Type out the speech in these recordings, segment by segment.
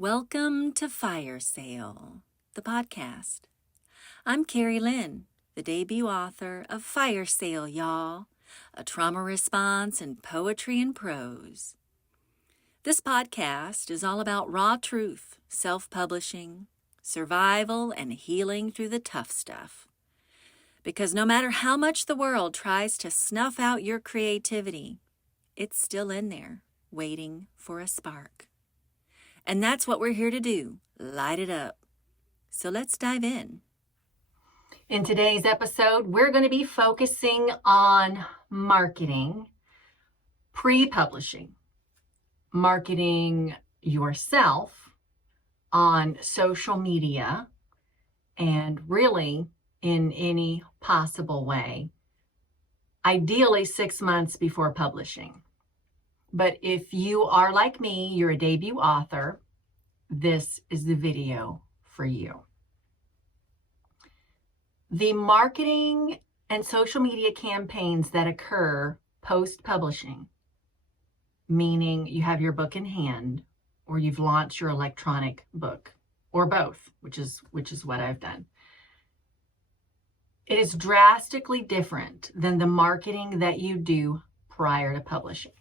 Welcome to Fire Sale, the podcast. I'm Lynne, the debut author of Fire Sale, y'all, a trauma response in poetry and prose. This podcast is all about raw truth, self-publishing, survival, and healing through the tough stuff. Because no matter how much the world tries to snuff out your creativity, it's still in there, waiting for a spark. And that's what we're here to do, light it up. So let's dive in. In today's episode, we're going to be focusing on marketing, pre-publishing, marketing yourself on social media, and really in any possible way, ideally 6 months before publishing. But if you are like me, you're a debut author, this is the video for you. The marketing and social media campaigns that occur post-publishing, meaning you have your book in hand or you've launched your electronic book, or both, which is what I've done. It is drastically different than the marketing that you do prior to publishing.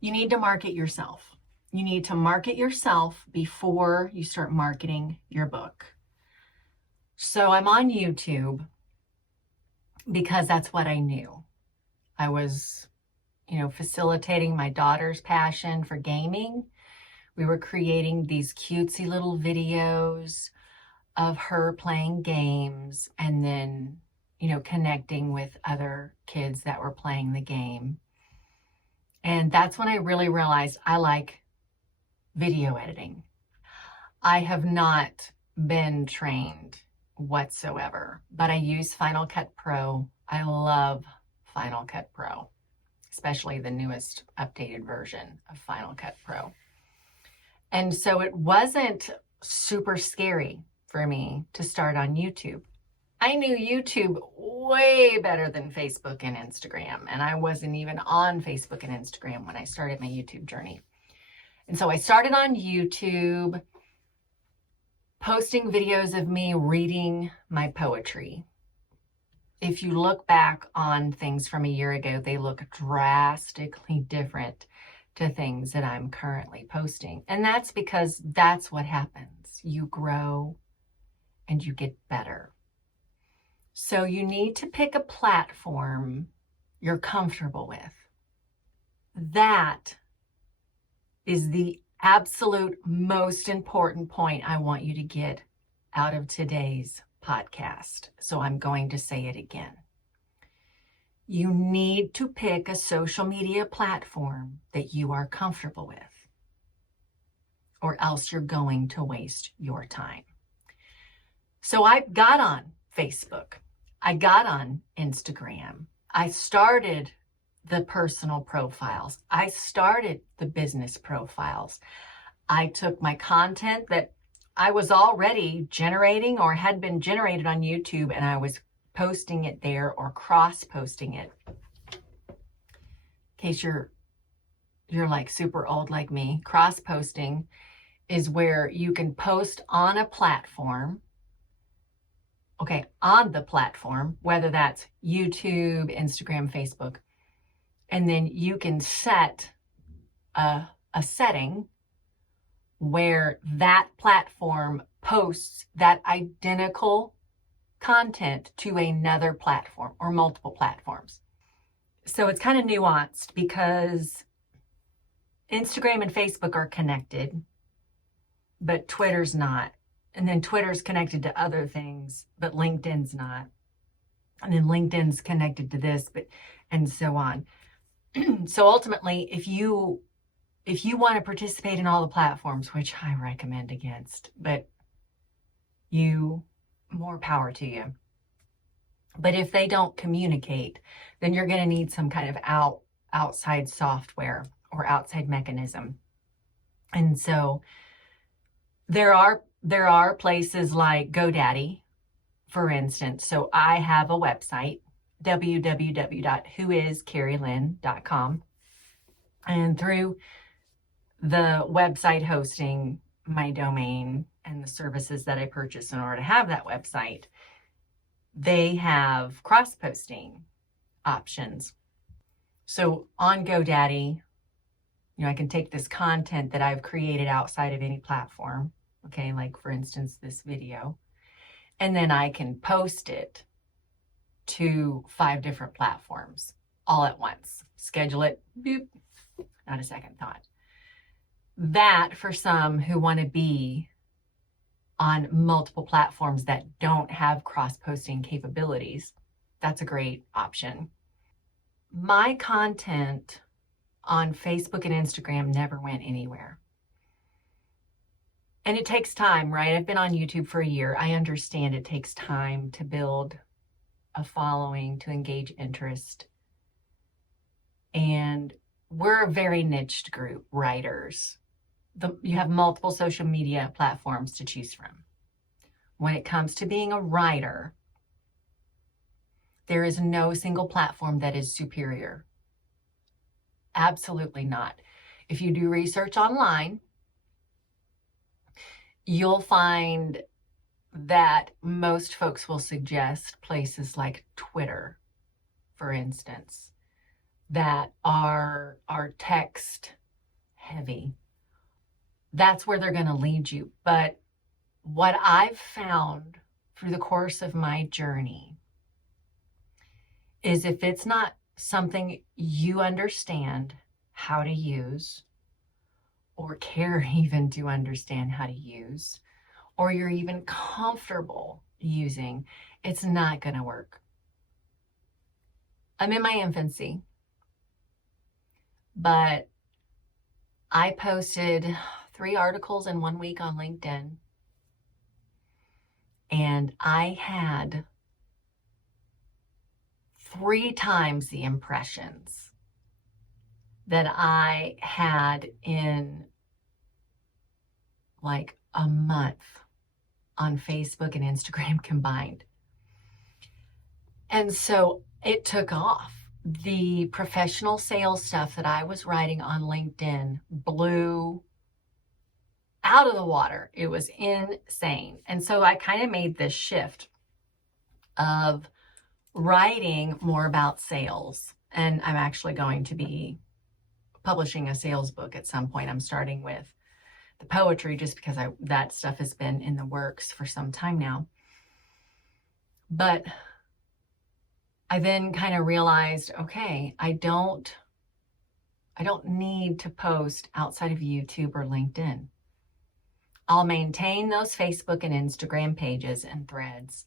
You need to market yourself. You need to market yourself before you start marketing your book. So I'm on YouTube because that's what I knew. I was, facilitating my daughter's passion for gaming. We were creating these cutesy little videos of her playing games and then, connecting with other kids that were playing the game. And that's when I really realized I like video editing. I have not been trained whatsoever, but I use Final Cut Pro. I love Final Cut Pro, especially the newest updated version of Final Cut Pro. And so it wasn't super scary for me to start on YouTube. I knew YouTube way better than Facebook and Instagram, and I wasn't even on Facebook and Instagram when I started my YouTube journey. And so I started on YouTube, posting videos of me reading my poetry. If you look back on things from a year ago, they look drastically different to things that I'm currently posting. And that's because that's what happens. You grow and you get better. So you need to pick a platform you're comfortable with. That is the absolute most important point I want you to get out of today's podcast. So I'm going to say it again. You need to pick a social media platform that you are comfortable with, or else you're going to waste your time. So I got on Facebook. I got on Instagram. I started the personal profiles. I started the business profiles. I took my content that I was already generating or had been generated on YouTube, and I was posting it there or cross-posting it. In case you're like super old like me, cross-posting is where you can post on a platform. Okay, on the platform, whether that's YouTube, Instagram, Facebook, and then you can set a setting where that platform posts that identical content to another platform or multiple platforms. So it's kind of nuanced because Instagram and Facebook are connected, but Twitter's not. And then Twitter's connected to other things, but LinkedIn's not. And then LinkedIn's connected to this, and so on. So ultimately, if you want to participate in all the platforms, which I recommend against, but more power to you. But if they don't communicate, then you're going to need some kind of outside software or outside mechanism. And so there are places like GoDaddy, for instance. So I have a website, www.whoiskerrylynne.com. And through the website hosting, my domain, and the services that I purchase in order to have that website, they have cross-posting options. So on GoDaddy, I can take this content that I've created outside of any platform, okay, like for instance, this video, and then I can post it to 5 different platforms all at once. Schedule it, boop, not a second thought. That, for some who want to be on multiple platforms that don't have cross-posting capabilities, that's a great option. My content on Facebook and Instagram never went anywhere. And it takes time, right? I've been on YouTube for a year. I understand it takes time to build a following, to engage interest. And we're a very niched group, writers. You have multiple social media platforms to choose from. When it comes to being a writer, there is no single platform that is superior. Absolutely not. If you do research online, you'll find that most folks will suggest places like Twitter, for instance, that are text heavy. That's where they're going to lead you. But what I've found through the course of my journey is if it's not something you understand how to use, or care even to understand how to use, or you're even comfortable using, it's not going to work. I'm in my infancy, but I posted 3 articles in 1 week on LinkedIn, and I had 3 times the impressions that I had in like a month on Facebook and Instagram combined. And so it took off. The professional sales stuff that I was writing on LinkedIn blew out of the water. It was insane. And so I kind of made this shift of writing more about sales. And I'm actually going to be publishing a sales book at some point. I'm starting with the poetry just because that stuff has been in the works for some time now. But I then kind of realized, okay, I don't need to post outside of YouTube or LinkedIn. I'll maintain those Facebook and Instagram pages and threads,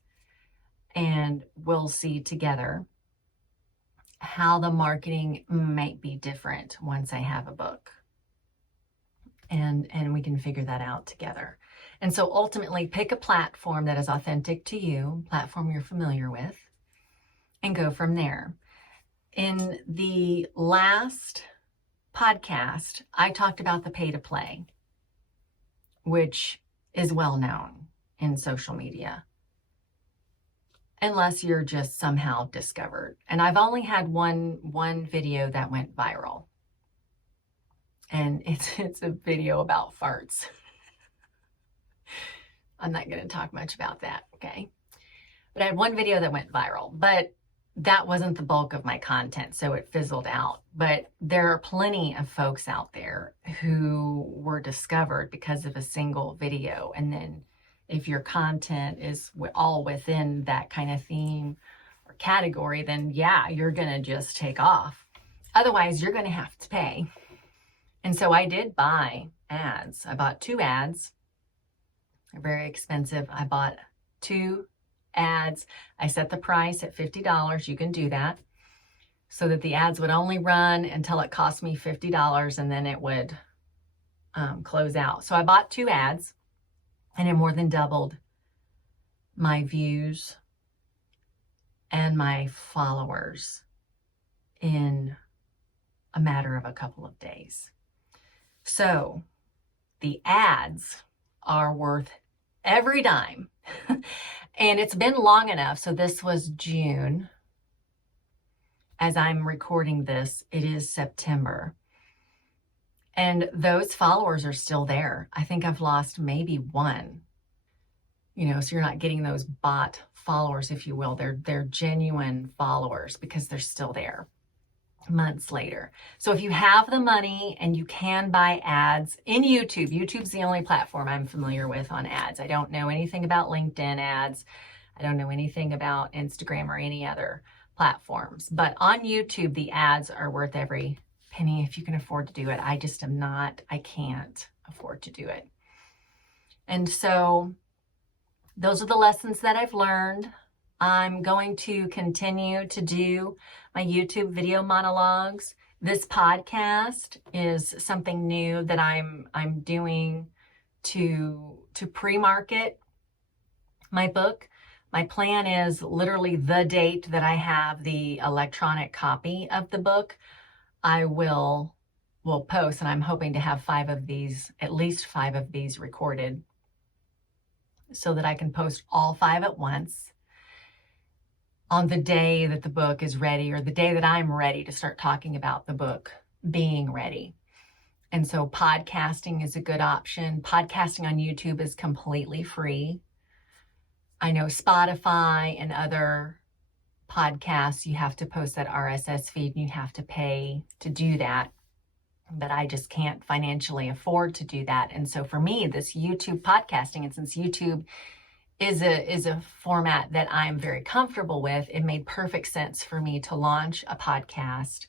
and we'll see together how the marketing might be different once I have a book. And we can figure that out together. And so ultimately pick a platform that is authentic to you, platform you're familiar with, and go from there. In the last podcast, I talked about the pay to play, which is well known in social media, unless you're just somehow discovered. And I've only had one video that went viral. And it's a video about farts. I'm not going to talk much about that, okay? But I had one video that went viral, but that wasn't the bulk of my content, so it fizzled out. But there are plenty of folks out there who were discovered because of a single video. And then if your content is all within that kind of theme or category, then yeah, you're going to just take off. Otherwise, you're going to have to pay. And so I did buy ads. I bought 2 ads. They're very expensive. I bought 2 ads. I set the price at $50. You can do that, so that the ads would only run until it cost me $50, and then it would close out. So I bought 2 ads, and it more than doubled my views and my followers in a matter of a couple of days. So the ads are worth every dime. And it's been long enough. So this was June. As I'm recording this, it is September. And those followers are still there. I think I've lost maybe one, so you're not getting those bot followers, if you will. They're genuine followers because they're still there months later. So if you have the money and you can buy ads in YouTube's the only platform I'm familiar with on ads. I don't know anything about LinkedIn ads. I don't know anything about Instagram or any other platforms. But on YouTube, the ads are worth every penny if you can afford to do it. I just am not, I can't afford to do it. And so those are the lessons that I've learned. I'm going to continue to do my YouTube video monologues. This podcast is something new that I'm doing to pre-market my book. My plan is literally the date that I have the electronic copy of the book, I will post, and I'm hoping to have at least five of these recorded so that I can post all 5 at once on the day that the book is ready, or the day that I'm ready to start talking about the book being ready. And so podcasting is a good option. Podcasting on YouTube is completely free. I know Spotify and other podcasts, you have to post that RSS feed and you have to pay to do that. But I just can't financially afford to do that. And so for me, this YouTube podcasting, and since YouTube is a format that I'm very comfortable with, it made perfect sense for me to launch a podcast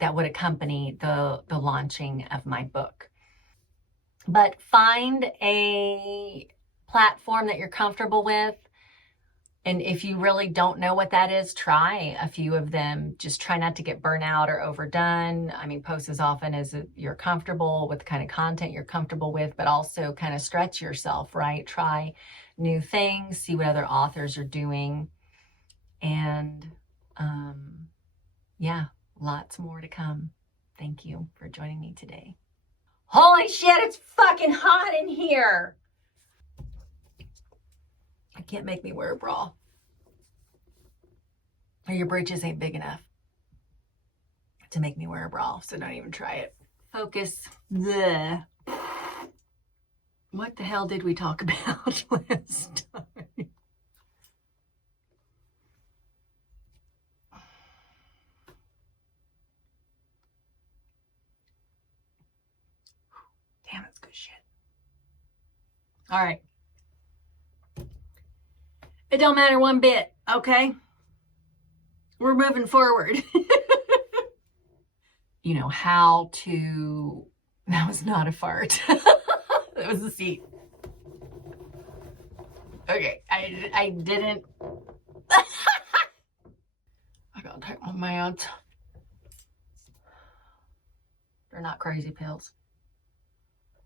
that would accompany the launching of my book. But find a platform that you're comfortable with. And if you really don't know what that is, try a few of them. Just try not to get burnt out or overdone. I mean, post as often as you're comfortable with the kind of content you're comfortable with, but also kind of stretch yourself, right? Try new things, see what other authors are doing. And yeah, lots more to come. Thank you for joining me today. Holy shit, it's fucking hot in here. I can't make me wear a bra. Or your britches ain't big enough to make me wear a bra, so don't even try it. Focus. Bleh. What the hell did we talk about last time? Damn, it's good shit. All right. It don't matter one bit, okay? We're moving forward. How to... That was not a fart. That was the seat. Okay, I didn't... I gotta take my meds. They're not crazy pills.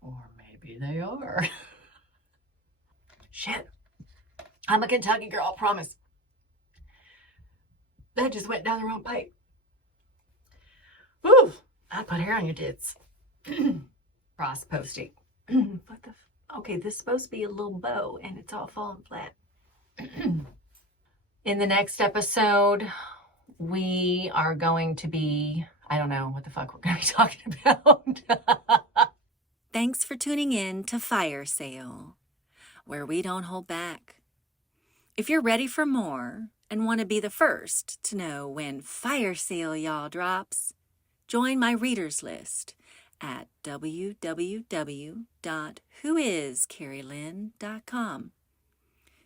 Or maybe they are. Shit. I'm a Kentucky girl, I promise. That just went down the wrong pipe. Woo! I put hair on your tits. Cross posting. What the... Okay, this is supposed to be a little bow, and it's all falling flat. In the next episode, we are going to be... I don't know what the fuck we're going to be talking about. Thanks for tuning in to Fire Sale, where we don't hold back. If you're ready for more and want to be the first to know when Fire Sale Y'all drops, join my readers list at www.whoiskerrylynne.com.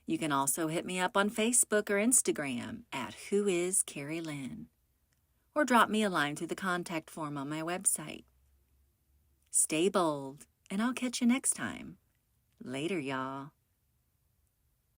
You can also hit me up on Facebook or Instagram at whoiskerrylynne, or drop me a line through the contact form on my website. Stay bold, and I'll catch you next time. Later, y'all.